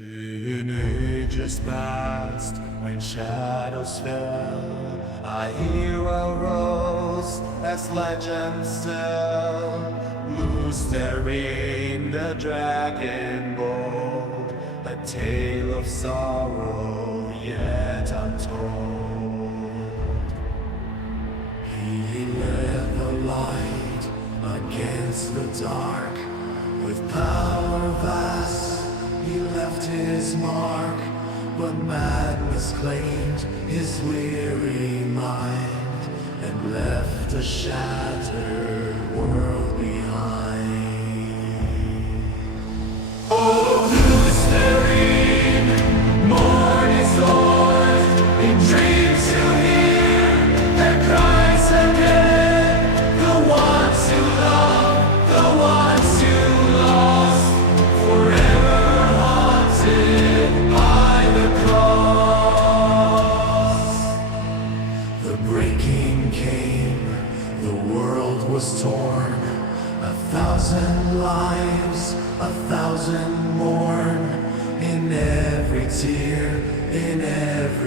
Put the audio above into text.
In ages past, when shadows fell, a hero rose as legends tell. Loose therein the dragon bold, a tale of sorrow yet untold. He led the light against the dark, with power vast he left his mark, but madness claimed his weary mind, and left a shattered world behind. Oh, who's therein? Morn is o'er, in dreams you hear their cries again. The ones you love, the ones you lost, forever by the cross. The breaking came, the world was torn, 1,000 lives, 1,000 mourn, in every tear, in every